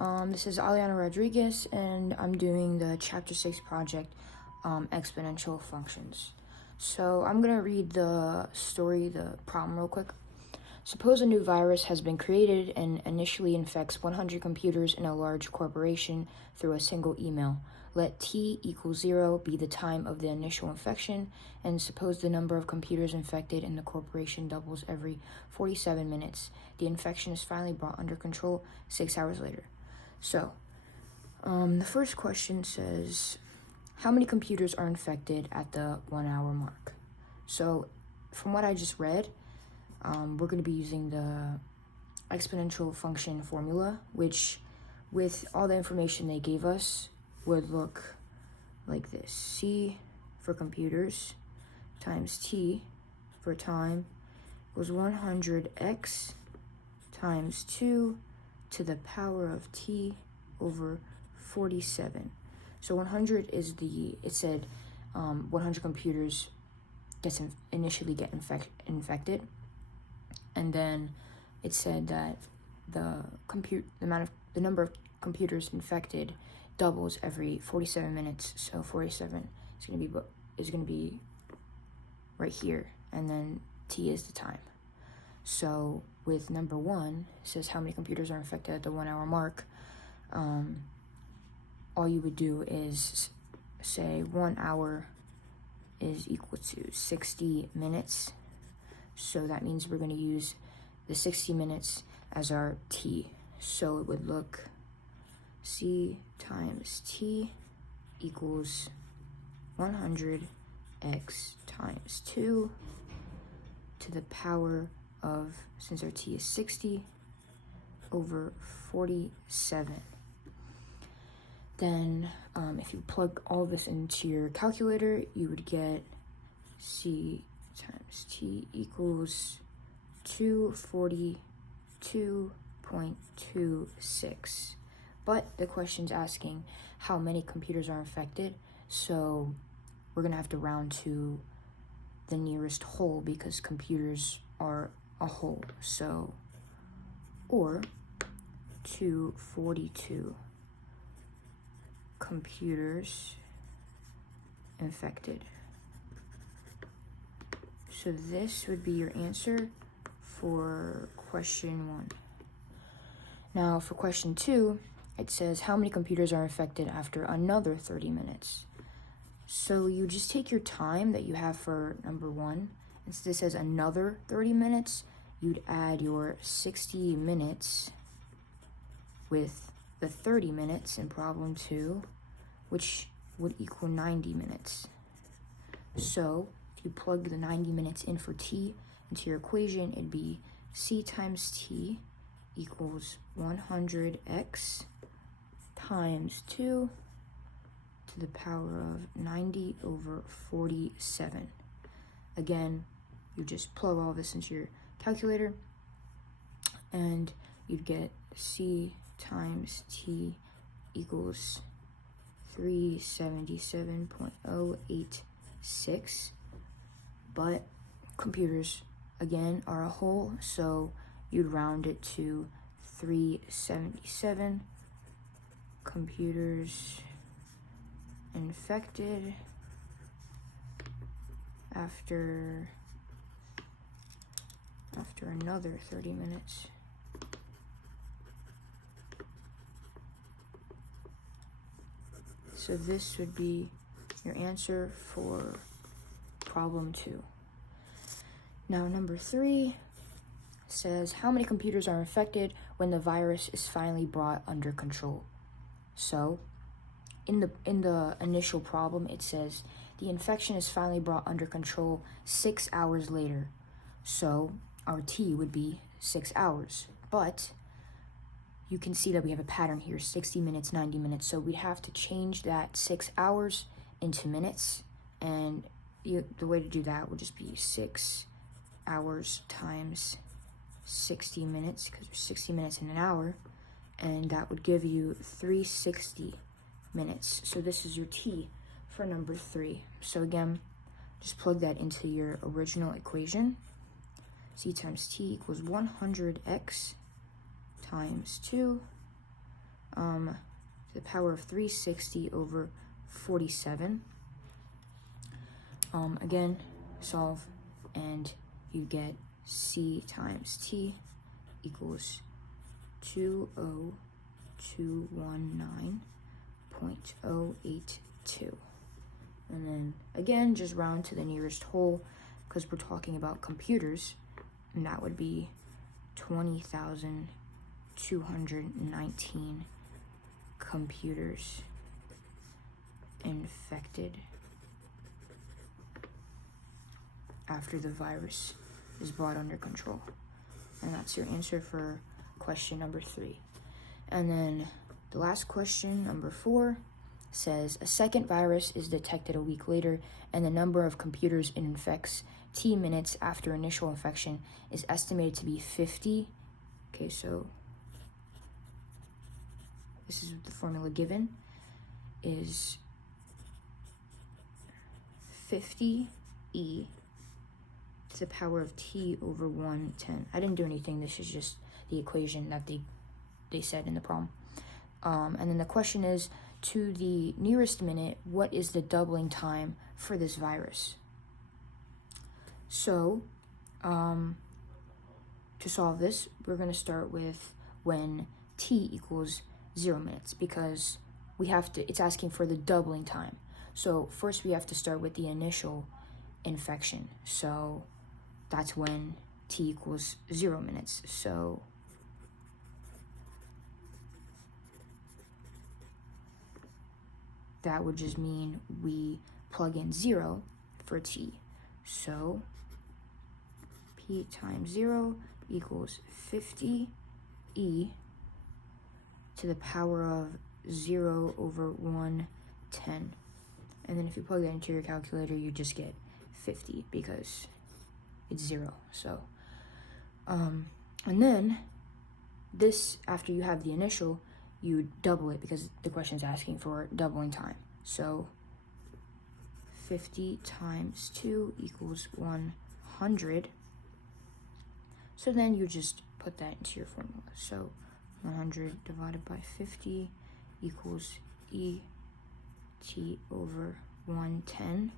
This is Aliana Rodrigues, and I'm doing the Chapter 6 project, Exponential Functions. So I'm going to read the problem real quick. Suppose a new virus has been created and initially infects 100 computers in a large corporation through a single email. Let t equals 0 be the time of the initial infection, and suppose the number of computers infected in the corporation doubles every 47 minutes. The infection is finally brought under control 6 hours later. So, the first question says, how many computers are infected at the 1 hour mark? So, from what I just read, we're going to be using the exponential function formula, which, with all the information they gave us, would look like this. C for computers times t for time equals 100x times 2 to the power of t over 47. So 100 is it said 100 computers initially get infected, and then it said that the number of computers infected doubles every 47 minutes. So 47 is going to be right here, and then t is the time. So with number 1, it says how many computers are infected at the 1 hour mark. All you would do is say 1 hour is equal to 60 minutes. So that means we're going to use the 60 minutes as our t. So it would look c times t equals 100x times 2 to the power of, since our t is 60, over 47. Then if you plug all this into your calculator, you would get c times t equals 242.26. But the question's asking how many computers are infected, so we're gonna have to round to the nearest whole because computers are a whole. So, or 242 computers infected. So this would be your answer for question 1. Now for question 2, it says how many computers are infected after another 30 minutes. So you just take your time that you have for number 1, and since this says another 30 minutes, you'd add your 60 minutes with the 30 minutes in problem 2, which would equal 90 minutes. So if you plug the 90 minutes in for t into your equation, it'd be c times t equals 100x times 2 to the power of 90 over 47. Again, you just plug all this into your calculator, and you'd get c times t equals 377.086. But computers, again, are a whole, so you'd round it to 377 computers infected after another 30 minutes. So this would be your answer for problem 2. Now number 3 says how many computers are infected when the virus is finally brought under control. So in the initial problem, it says the infection is finally brought under control 6 hours later. So our t would be 6 hours, but you can see that we have a pattern here, 60 minutes, 90 minutes. So we'd have to change that 6 hours into minutes, and the way to do that would just be 6 hours times 60 minutes, because there's 60 minutes in an hour, and that would give you 360 minutes. So this is your t for number 3. So again, just plug that into your original equation. C times t equals 100x times 2 to the power of 360 over 47. Again, solve, and you get c times t equals 20219.082. And then again, just round to the nearest whole because we're talking about computers, and that would be 20,219 computers infected after the virus is brought under control. And that's your answer for question number 3. And then the last question, number 4, says a second virus is detected a week later and the number of computers it infects T minutes after initial infection is estimated to be 50. Okay, so this is the formula given is 50 e to the power of t over 110. I didn't do anything. This is just the equation that they said in the problem. And then the question is, to the nearest minute, what is the doubling time for this virus? So, to solve this, we're going to start with when t equals 0 minutes, because it's asking for the doubling time. So first we have to start with the initial infection. So that's when t equals 0 minutes. So that would just mean we plug in 0 for t. So p times 0 equals 50 e to the power of 0 over 110. And then if you plug that into your calculator, you just get 50 because it's 0. So, and then this, after you have the initial, you double it because the question is asking for doubling time. So 50 times 2 equals 100. So then you just put that into your formula. So 100 divided by 50 equals e t over 110.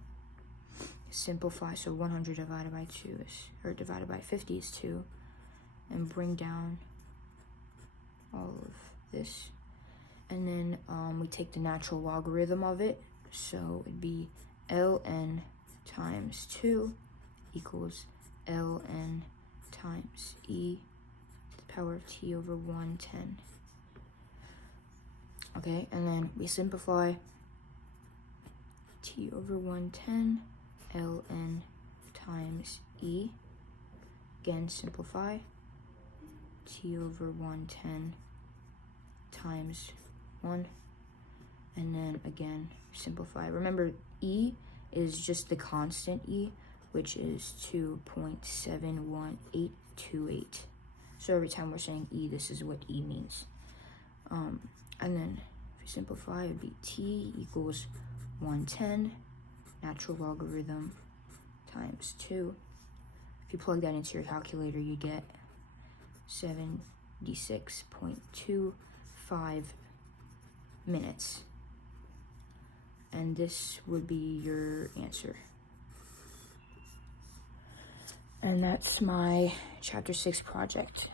Simplify, so 100 divided by 2 is, or divided by 50 is 2, and bring down all of this. And then we take the natural logarithm of it, so it'd be ln times 2 equals ln times e to the power of t over 110. Okay, and then we simplify t over 110 ln times e. Again, simplify t over 110 times 1. And then again, simplify. Remember, e is just the constant e, which is 2.71828. So every time we're saying e, this is what e means. And then if you simplify, it would be t equals 110 natural logarithm times 2. If you plug that into your calculator, you get 76.25 minutes. And this would be your answer. And that's my chapter 6 project.